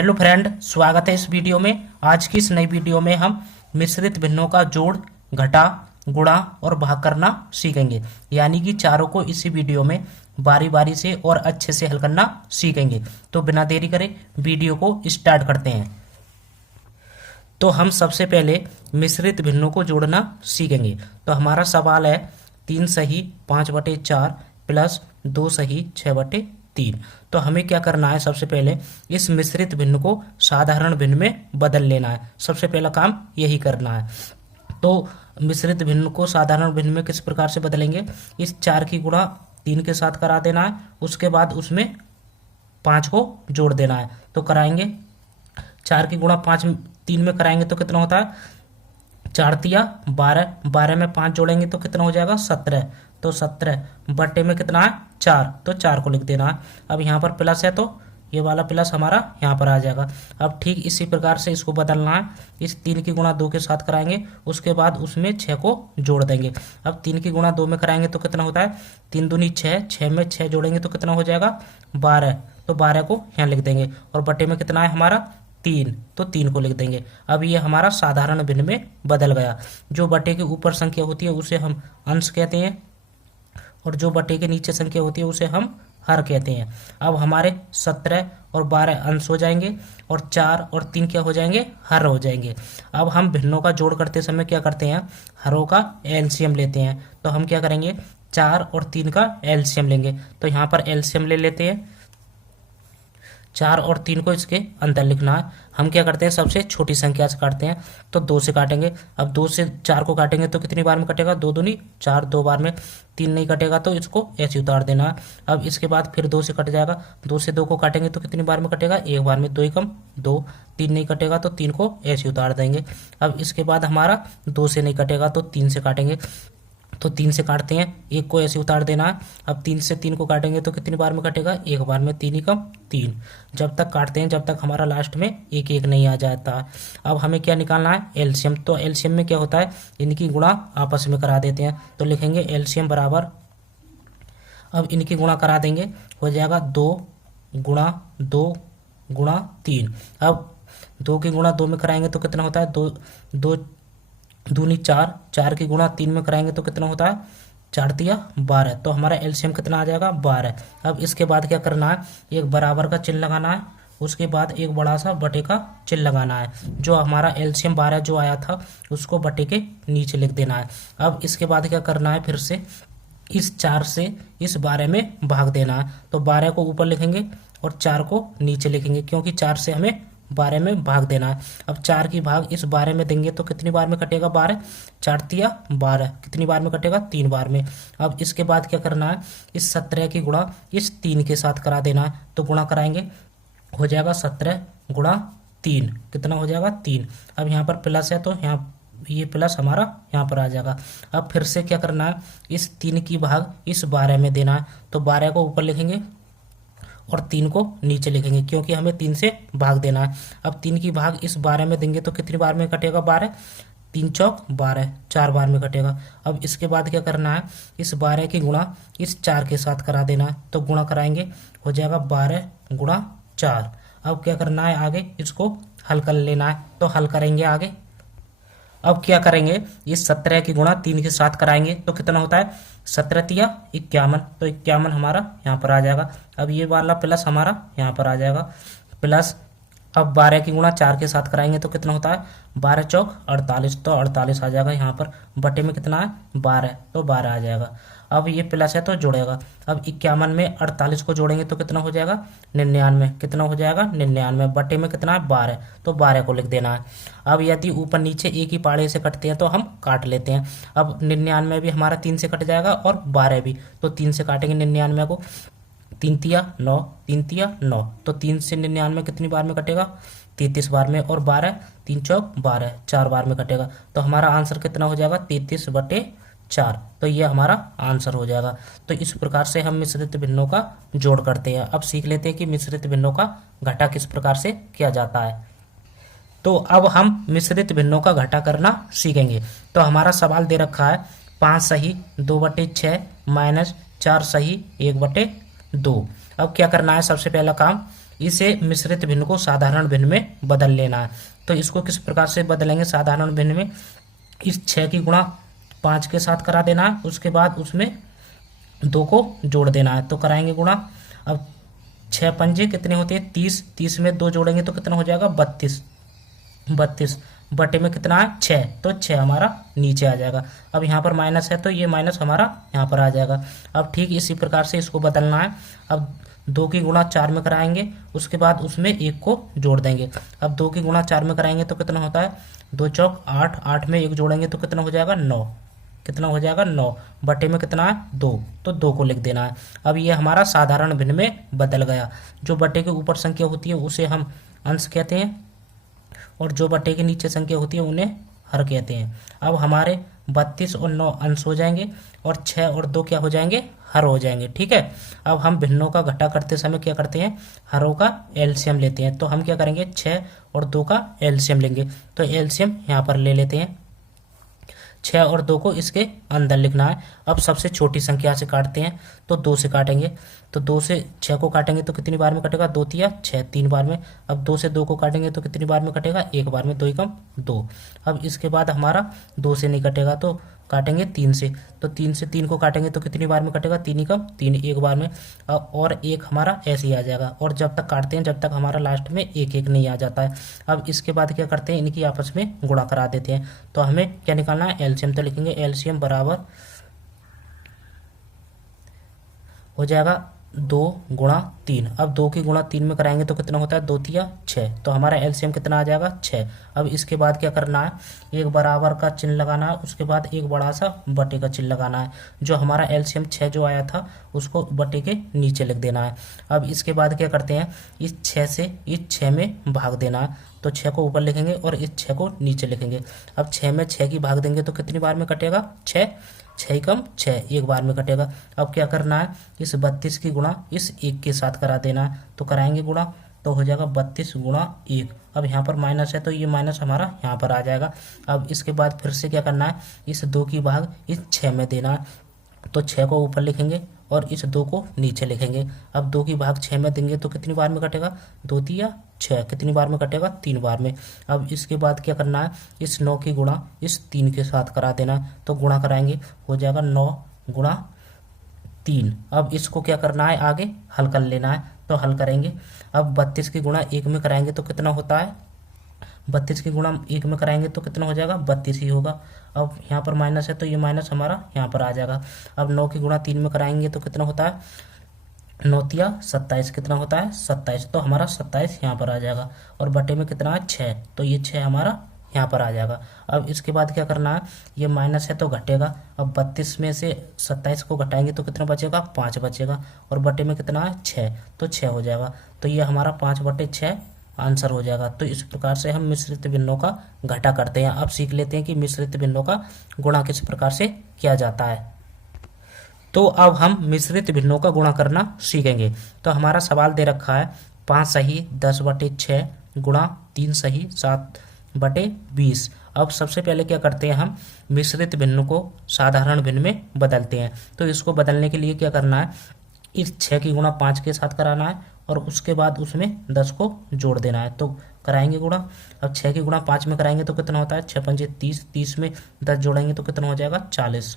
Hello friend, स्वागत है इस वीडियो में। आज की इस नई वीडियो में हम मिश्रित भिन्नों का जोड़, घटा, गुणा और भाग करना सीखेंगे। यानी कि चारों को इसी वीडियो में बारी बारी से और अच्छे से हल करना सीखेंगे। तो बिना देरी करे वीडियो को स्टार्ट करते हैं। तो हम सबसे पहले मिश्रित भिन्नों को जोड़ना सीखेंगे। तो हमारा सवाल है 3 सही 5/4 प्लस 2 सही 6/3। तो हमें क्या करना है, सबसे पहले इस मिश्रित भिन्न को साधारण भिन्न में बदल लेना है। सबसे पहला काम यही करना है। तो मिश्रित भिन्न को साधारण भिन्न में किस प्रकार से बदलेंगे, इस 4 की गुणा 3 के साथ करा देना है। उसके बाद उसमें 5 को जोड़ देना है। तो कराएंगे 4 की गुणा 5 3 में कराएंगे तो कितना होता है, 4 तिया 12, 12 में 5 जोड़ेंगे तो कितना हो जाएगा 17। तो 17 बट्टे में कितना है 4, तो 4 को लिख देना है। अब यहाँ पर प्लस है तो ये वाला प्लस हमारा यहाँ पर आ जाएगा। अब ठीक इसी प्रकार से इसको बदलना है। इस 3 की गुणा 2 के साथ कराएंगे, उसके बाद उसमें 6 को जोड़ देंगे। अब 3 की गुणा 2 में कराएंगे तो कितना होता है, 3 दूनी 6, 6 में 6 जोड़ेंगे तो कितना हो जाएगा 12। तो 12 को यहाँ लिख देंगे और बट्टे में कितना है हमारा 3, तो 3 को लिख देंगे। अब ये हमारा साधारण भिन्न में बदल गया। जो बटे के ऊपर संख्या होती है उसे हम अंश कहते हैं और जो बटे के नीचे संख्या होती है उसे हम हर कहते हैं। अब हमारे 17 और 12 अंश हो जाएंगे और 4 और 3 क्या हो जाएंगे, हर हो जाएंगे। अब हम भिन्नों का जोड़ करते समय क्या करते हैं, हरों का एलसीएम लेते हैं। तो हम क्या करेंगे, 4 और 3 का एलसीएम लेंगे। तो यहाँ पर एलसीएम ले लेते हैं। 4 और 3 को इसके अंदर लिखना है। हम क्या करते हैं, सबसे छोटी संख्या से काटते हैं। तो 2 से काटेंगे। अब 2 से 4 को काटेंगे तो कितनी बार में कटेगा, 2 दूनी 4, 2 बार में। 3 नहीं कटेगा तो इसको ऐसे उतार देना है। अब इसके बाद फिर 2 से कट जाएगा। 2 से 2 को काटेंगे तो कितनी बार में कटेगा, 1 बार में। 2 ही कम 2। 3 नहीं कटेगा तो 3 को ऐसे उतार देंगे। अब इसके बाद हमारा 2 से नहीं कटेगा तो 3 से काटेंगे। तो 3 से काटते हैं, 1 को ऐसे उतार देना है। अब 3 से 3 को काटेंगे तो कितनी बार में कटेगा, 1 बार में। 3 ही कम 3। जब तक काटते हैं जब तक हमारा लास्ट में 1 1 नहीं आ जाता। अब हमें क्या निकालना है, एलसीएम। तो एलसीएम में क्या होता है, इनकी गुणा आपस में करा देते हैं। तो लिखेंगे एलसीएम बराबर, अब इनकी गुणा करा देंगे, हो जाएगा 2 गुणा 2 गुणा 3। अब 2 की गुणा 2 में कराएंगे तो कितना होता है, 2 दूनी 4, 4 की गुणा 3 में कराएंगे तो कितना होता है, 4 तिया 12। तो हमारा एलसीएम कितना आ जाएगा, 12। अब इसके बाद क्या करना है, एक बराबर का चिन्ह लगाना है। उसके बाद एक बड़ा सा बटे का चिन्ह लगाना है। जो हमारा एलसीएम 12 जो आया था उसको बटे के नीचे लिख देना है। अब इसके बाद क्या करना है, फिर से इस 4 से इस 12 में भाग देना है। तो 12 को ऊपर लिखेंगे और 4 को नीचे लिखेंगे, क्योंकि 4 से हमें 12 में भाग देना है। अब 4 की भाग इस 12 में देंगे तो कितनी बार में कटेगा, 12। 4 तिया 12, कितनी बार में कटेगा, 3 बार में। अब इसके बाद क्या करना है, इस 17 की गुणा इस 3 के साथ करा देना है। तो गुणा कराएंगे, हो जाएगा 17 गुणा 3, कितना हो जाएगा 3। अब यहाँ पर प्लस है तो यहाँ ये प्लस हमारा यहाँ पर आ जाएगा। अब फिर से क्या करना है, इस 3 की भाग इस 12 में देना है। तो 12 को ऊपर लिखेंगे और 3 को नीचे लिखेंगे, क्योंकि हमें 3 से भाग देना है। अब 3 की भाग इस 12 में देंगे तो कितनी बार में कटेगा, 12। 3 चौक 12, 4 बार में कटेगा। अब इसके बाद क्या करना है, इस 12 की गुणा इस 4 के साथ करा देना है। तो गुणा कराएंगे, हो जाएगा 12 गुणा 4। अब क्या करना है, आगे इसको हल कर लेना है। तो हल करेंगे आगे। अब क्या करेंगे, इस 17 की गुणा 3 के साथ कराएंगे तो कितना होता है, 17 तिया 51। तो 51 हमारा यहाँ पर आ जाएगा। अब ये वाला प्लस हमारा यहाँ पर आ जाएगा प्लस। अब 12 की गुणा 4 के साथ कराएंगे तो कितना होता है, 12 चौक 48। तो 48 आ जाएगा यहाँ पर। बटे में कितना है, 12। तो 12 आ जाएगा। अब ये प्लस है तो जोड़ेगा। अब 51 में 48 को जोड़ेंगे तो कितना हो जाएगा, 99। कितना हो जाएगा, 99। बटे में कितना है, 12। तो 12 को लिख देना है। अब यदि ऊपर नीचे एक ही पाड़े से कटते हैं तो हम काट लेते हैं। अब 99 भी हमारा 3 से कट जाएगा और 12 भी। तो 3 से काटेंगे 99 को, 3 तिया 9, 3 तिया 9। तो 3 से 99 कितनी बार में कटेगा, 33 बार में। और 12, 3 चौक 12, 4 बार में कटेगा। तो हमारा आंसर कितना हो जाएगा, 33/4। तो ये हमारा आंसर हो जाएगा। तो इस प्रकार से हम मिश्रित भिन्नों का जोड़ करते हैं। अब सीख लेते हैं कि मिश्रित भिन्नों का घटा किस प्रकार से किया जाता है। तो अब हम मिश्रित भिन्नों का घटा करना सीखेंगे। तो हमारा सवाल दे रखा है 5 सही 2/6 माइनस 4 सही 1/2। अब क्या करना है, सबसे पहला काम इसे मिश्रित भिन्न को साधारण भिन्न में बदल लेना है। तो इसको किस प्रकार से बदलेंगे साधारण भिन्न में, इस 6 की गुणा 5 के साथ करा देना है, उसके बाद उसमें 2 को जोड़ देना है। तो कराएंगे गुणा। अब 6 पंजे कितने होते हैं 30, 30 में 2 जोड़ेंगे तो कितना हो जाएगा 32, 32 बटे में कितना है 6, तो 6 हमारा नीचे आ जाएगा। अब यहाँ पर माइनस है तो ये माइनस हमारा यहाँ पर आ जाएगा। अब ठीक इसी प्रकार से इसको बदलना है। अब 2 की गुणा 4 में कराएंगे, उसके बाद उसमें 1 को जोड़ देंगे। अब 2 की गुणा 4 में कराएंगे तो कितना होता है 2 चौक 8, 8 में 1 जोड़ेंगे तो कितना हो जाएगा 9, कितना हो जाएगा 9 बटे में कितना है 2, तो 2 को लिख देना है। अब ये हमारा साधारण भिन्न में बदल गया। जो बटे के ऊपर संख्या होती है उसे हम अंश कहते हैं और जो बटे के नीचे संख्या होती है उन्हें हर कहते हैं। अब हमारे 32 और 9 अंश हो जाएंगे और 6 और 2 क्या हो जाएंगे हर हो जाएंगे। ठीक है। अब हम भिन्नों का घटा करते समय क्या करते हैं हरों का एलसीएम लेते हैं। तो हम क्या करेंगे 6 और 2 का एलसीएम लेंगे। तो एलसीएम यहाँ पर ले लेते हैं, 6 और 2 को इसके अंदर लिखना है। अब सबसे छोटी संख्या से काटते हैं तो 2 से काटेंगे। तो 2 से 6 को काटेंगे तो कितनी बार में कटेगा 2 तिया 6, 3 बार में। अब 2 से 2 को काटेंगे तो कितनी बार में कटेगा 1 बार में, 2 एकम 2। अब इसके बाद हमारा 2 से नहीं कटेगा तो काटेंगे 3 से। तो 3 से 3 को काटेंगे तो कितनी बार में कटेगा 3 एकम 3, 1 बार में। और 1 हमारा ऐसे ही आ जाएगा। और जब तक काटते हैं जब तक हमारा लास्ट में 1 1 नहीं आ जाता है। अब इसके बाद क्या करते हैं इनकी आपस में गुणा करा देते हैं। तो हमें क्या निकालना है एलसीएम। तो लिखेंगे एलसीएम बराबर हो जाएगा 2 गुणा 3। अब 2 की गुणा 3 में कराएंगे तो कितना होता है 2 तिया 6, तो हमारा एलसीएम कितना आ जाएगा 6। अब इसके बाद क्या करना है एक बराबर का चिन्ह लगाना है, उसके बाद एक बड़ा सा बटे का चिन्ह लगाना है। जो हमारा एलसीएम 6 जो आया था उसको बटे के नीचे लिख देना है। अब इसके बाद क्या करते हैं इस 6 से इस 6 में भाग देना है। तो 6 को ऊपर लिखेंगे और इस 6 को नीचे लिखेंगे। अब 6 में 6 की भाग देंगे तो कितनी बार में कटेगा 6, 6 एकम 6, 1 बार में कटेगा। अब क्या करना है इस 32 की गुणा इस 1 के साथ करा देना है। तो कराएंगे गुणा तो हो जाएगा 32 गुणा 1। अब यहाँ पर माइनस है तो ये माइनस हमारा यहाँ पर आ जाएगा। अब इसके बाद फिर से क्या करना है इस 2 की भाग इस 6 में देना है। तो 6 को ऊपर लिखेंगे और इस 2 को नीचे लिखेंगे। अब 2 की भाग 6 में देंगे तो कितनी बार में कटेगा 2 तिया 6, कितनी बार में कटेगा 3 बार में। अब इसके बाद क्या करना है इस 9 की गुणा इस 3 के साथ करा देना। तो गुणा कराएंगे हो जाएगा 9 गुणा 3। अब इसको क्या करना है आगे हल कर लेना है। तो हल करेंगे। अब 32 की गुणा 1 में कराएंगे तो कितना होता है 32 की गुणा 1 में कराएंगे तो कितना हो जाएगा 32 ही होगा। अब यहाँ पर माइनस है तो ये माइनस हमारा यहाँ पर आ जाएगा। अब 9 की गुणा 3 में कराएंगे तो कितना होता है 9 तिया 27, कितना होता है 27, तो हमारा 27 यहाँ पर आ जाएगा। और बटे में कितना है 6, तो ये 6 हमारा यहाँ पर आ जाएगा। अब इसके बाद क्या करना है ये माइनस है तो घटेगा। अब 32 में से 27 को घटाएंगे तो कितना बचेगा 5 बचेगा। और बटे में कितना है 6, तो 6 हो जाएगा। तो ये हमारा 5/6 आंसर हो जाएगा। तो इस प्रकार से हम मिश्रित भिन्नों का घटा करते हैं। अब सीख लेते हैं कि मिश्रित भिन्नों का गुणा किस प्रकार से किया जाता है। तो अब हम मिश्रित भिन्नों का गुणा करना सीखेंगे। तो हमारा सवाल दे रखा है 5 सही 10/6 गुणा 3 सही 7/20। अब सबसे पहले क्या करते हैं हम मिश्रित भिन्न को साधारण भिन्न में बदलते हैं। तो इसको बदलने के लिए क्या करना है इस 6 की गुणा 5 के साथ कराना है और उसके बाद उसमें 10 को जोड़ देना है। तो कराएंगे गुणा। अब 6 की गुणा 5 में कराएंगे तो कितना होता है 6 पंजे 30, 30 में 10 जोड़ेंगे तो कितना हो जाएगा 40।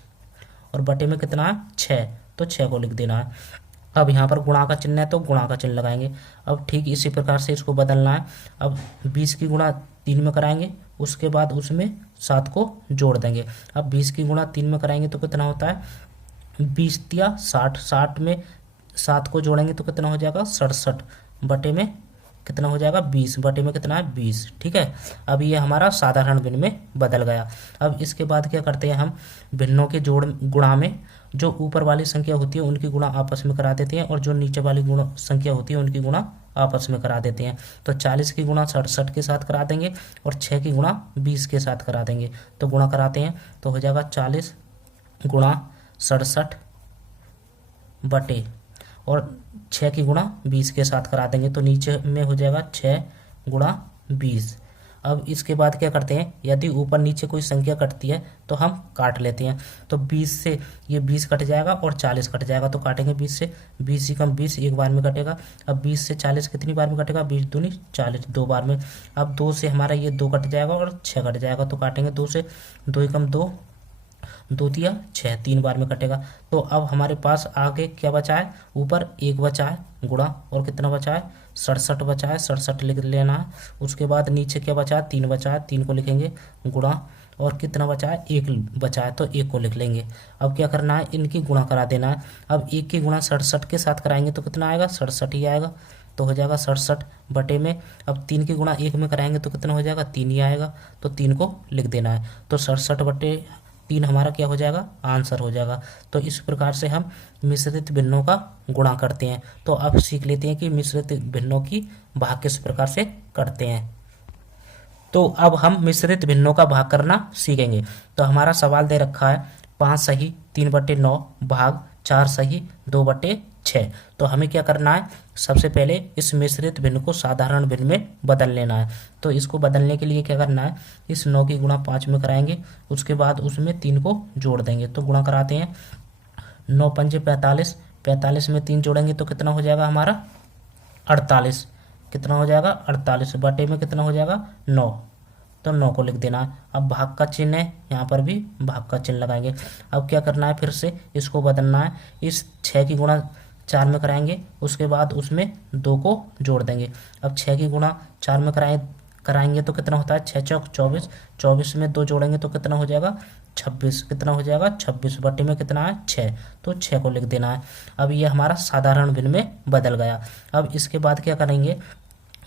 और बटे में कितना है 6, तो 6 को लिख देना है। अब यहाँ पर गुणा का चिन्ह है तो गुणा का चिन्ह लगाएंगे। अब ठीक इसी प्रकार से इसको बदलना है। अब 20 की गुणा 3 में कराएंगे, उसके बाद उसमें 7 को जोड़ देंगे। अब 20 की गुणा 3 में कराएंगे तो कितना होता है 20 तिया 60, 60 में 7 को जोड़ेंगे तो कितना हो जाएगा 67, बटे में कितना हो जाएगा 20, बटे में कितना है 20। ठीक है। अब ये हमारा साधारण भिन्न में बदल गया। अब इसके बाद क्या करते हैं हम भिन्नों के जोड़ गुणा में जो ऊपर वाली संख्या होती है उनकी गुणा आपस में करा देते हैं और जो नीचे वाली गुणा संख्या होती है उनकी गुणा आपस में करा देते हैं। तो 40 की गुणा 67 के साथ करा देंगे और 6 की गुणा 20 के साथ करा देंगे। तो गुणा कराते हैं तो हो जाएगा 40 गुणा 67 बटे और 6 की गुणा 20 के साथ करा देंगे तो नीचे में हो जाएगा 6 गुणा 20। अब इसके बाद क्या करते हैं, यदि ऊपर नीचे कोई संख्या कटती है तो हम काट लेते हैं। तो 20 से ये 20 कट जाएगा और 40 कट जाएगा, तो काटेंगे 20 से, 20 ही कम 20 एक बार में कटेगा। अब 20 से 40 कितनी बार में कटेगा, 20 दूनी 40 दो बार में। अब 2 से हमारा ये 2 कट जाएगा और 6 कट जाएगा, तो काटेंगे 2 से, 2 ही कम 2, 2 तिया 6 तीन बार में कटेगा। तो अब हमारे पास आगे क्या बचा है, ऊपर 1 बचा है गुणा, और कितना बचा है 67 बचा है, 67 लिख लेना है। उसके बाद नीचे क्या बचा है, 3 बचा है, 3 को लिखेंगे गुणा, और कितना बचा है 1 बचा है, तो 1 को लिख लेंगे। अब क्या करना है, इनकी गुणा करा देना है। अब 1 की गुणा 67 के साथ कराएंगे तो कितना आएगा, 67 ही आएगा, तो हो जाएगा 67 बटे में। अब 3 की गुणा 1 में कराएंगे तो कितना हो जाएगा, 3 ही आएगा, तो 3 को लिख देना है। तो 67 बटे 3 हमारा क्या हो जाएगा, आंसर हो जाएगा। तो इस प्रकार से हम मिश्रित भिन्नों का गुणा करते हैं। तो अब सीख लेते हैं कि मिश्रित भिन्नों की भाग किस प्रकार से करते हैं। तो अब हम मिश्रित भिन्नों का भाग करना सीखेंगे। तो हमारा सवाल दे रखा है 5 सही 3/9 भाग 4 सही 2/6। तो हमें क्या करना है, सबसे पहले इस मिश्रित भिन्न को साधारण भिन्न में बदल लेना है। तो इसको बदलने के लिए क्या करना है, इस 9 की गुणा 5 में कराएंगे, उसके बाद उसमें 3 को जोड़ देंगे। तो गुणा कराते हैं, 9 पंजे 45, 45 में 3 जोड़ेंगे तो कितना हो जाएगा हमारा 48, कितना हो जाएगा 48 बटे में कितना हो जाएगा 9, तो 9 को लिख देना है। अब भाग का चिन्ह है, यहाँ पर भी भाग का चिन्ह लगाएंगे। अब क्या करना है, फिर से इसको बदलना है, इस 6 की गुणा 4 में कराएंगे, उसके बाद उसमें 2 को जोड़ देंगे। अब 6 की गुणा 4 में कराएंगे तो कितना होता है 6 चौक 24, 24 में 2 जोड़ेंगे तो कितना हो जाएगा 26, कितना हो जाएगा 26 बटे में कितना है 6, तो 6 को लिख देना है। अब ये हमारा साधारण भिन्न में बदल गया। अब इसके बाद क्या करेंगे,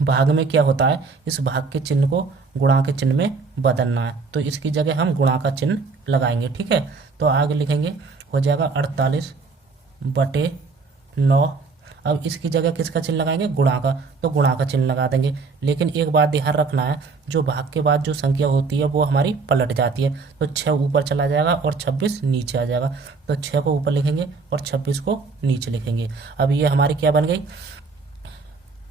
भाग में क्या होता है, इस भाग के चिन्ह को गुणा के चिन्ह में बदलना है। तो इसकी जगह हम गुणा का चिन्ह लगाएंगे, ठीक है। तो आगे लिखेंगे, हो जाएगा 48 बटे 9। अब इसकी जगह किसका चिन्ह लगाएंगे, गुणा का, तो गुणा का चिन्ह लगा देंगे। लेकिन एक बात ध्यान रखना है, जो भाग के बाद जो संख्या होती है वो हमारी पलट जाती है। तो 6 ऊपर चला जाएगा और 26 नीचे आ जाएगा। तो 6 को ऊपर लिखेंगे और 26 को नीचे लिखेंगे। अब ये हमारी क्या बन गई,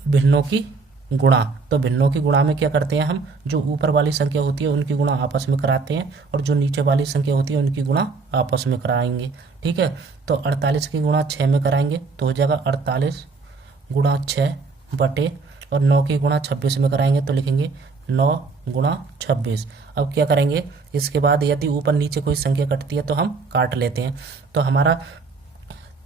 भिन्नों की गुणा। तो भिन्नों की गुणा में क्या करते हैं हम, जो ऊपर वाली संख्या होती है उनकी गुणा आपस में कराते हैं, और जो नीचे वाली संख्या होती है उनकी गुणा आपस में कराएंगे, ठीक है। तो 48 की गुणा 6 में कराएंगे तो हो जाएगा 48 गुणा 6 बटे, और 9 की गुणा 26 में कराएंगे तो लिखेंगे 9 गुणा 26। अब क्या करेंगे, इसके बाद यदि ऊपर नीचे कोई संख्या कटती है तो हम काट लेते हैं। तो हमारा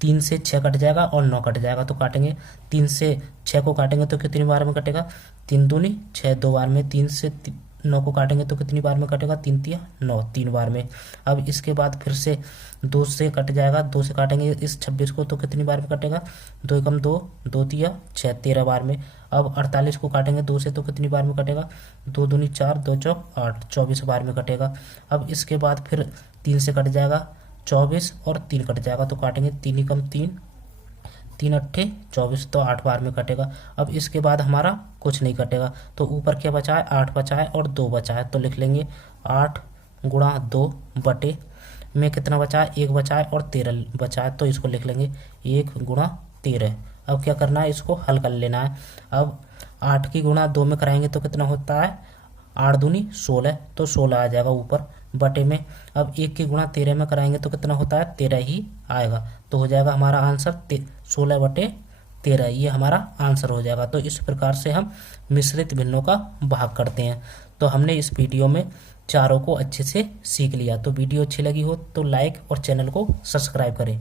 3 से 6 कट जाएगा और 9 कट जाएगा, तो काटेंगे। 3 से 6 को काटेंगे तो कितनी बार में कटेगा, 3 दूनी 6 दो बार में। 3 से 9 को काटेंगे तो कितनी बार में कटेगा, 3 तिया 9 तीन बार में। अब इसके बाद फिर से 2 से कट जाएगा, 2 से काटेंगे इस 26 को तो कितनी बार में कटेगा, 2 एकम 2, 2 तिया 6 13 बार में। अब 48 को काटेंगे 2 से तो कितनी बार में कटेगा, 2 दूनी 4, 2 चौक 8 24 बार में कटेगा। अब इसके बाद फिर 3 से कट जाएगा 24 और 3 कट जाएगा, तो काटेंगे 3 एकम 3, 3 अट्ठे 24, तो 8 बार में कटेगा। अब इसके बाद हमारा कुछ नहीं कटेगा, तो ऊपर क्या बचा है 8 बचा है और 2 बचा है, तो लिख लेंगे 8 गुणा 2 बटे में कितना बचा है 1 बचा है और 13 बचा है, तो इसको लिख लेंगे 1 गुणा 13। अब क्या करना है, इसको हल कर लेना है। अब 8 की गुणा 2 में कराएंगे तो कितना होता है 8 दूनी 16, तो 16 आ जाएगा ऊपर बटे में। अब 1 की गुणा 13 में कराएंगे तो कितना होता है 13 ही आएगा, तो हो जाएगा हमारा आंसर 16 बटे 13, ये हमारा आंसर हो जाएगा। तो इस प्रकार से हम मिश्रित भिन्नों का भाग करते हैं। तो हमने इस वीडियो में चारों को अच्छे से सीख लिया। तो वीडियो अच्छी लगी हो तो लाइक और चैनल को सब्सक्राइब करें।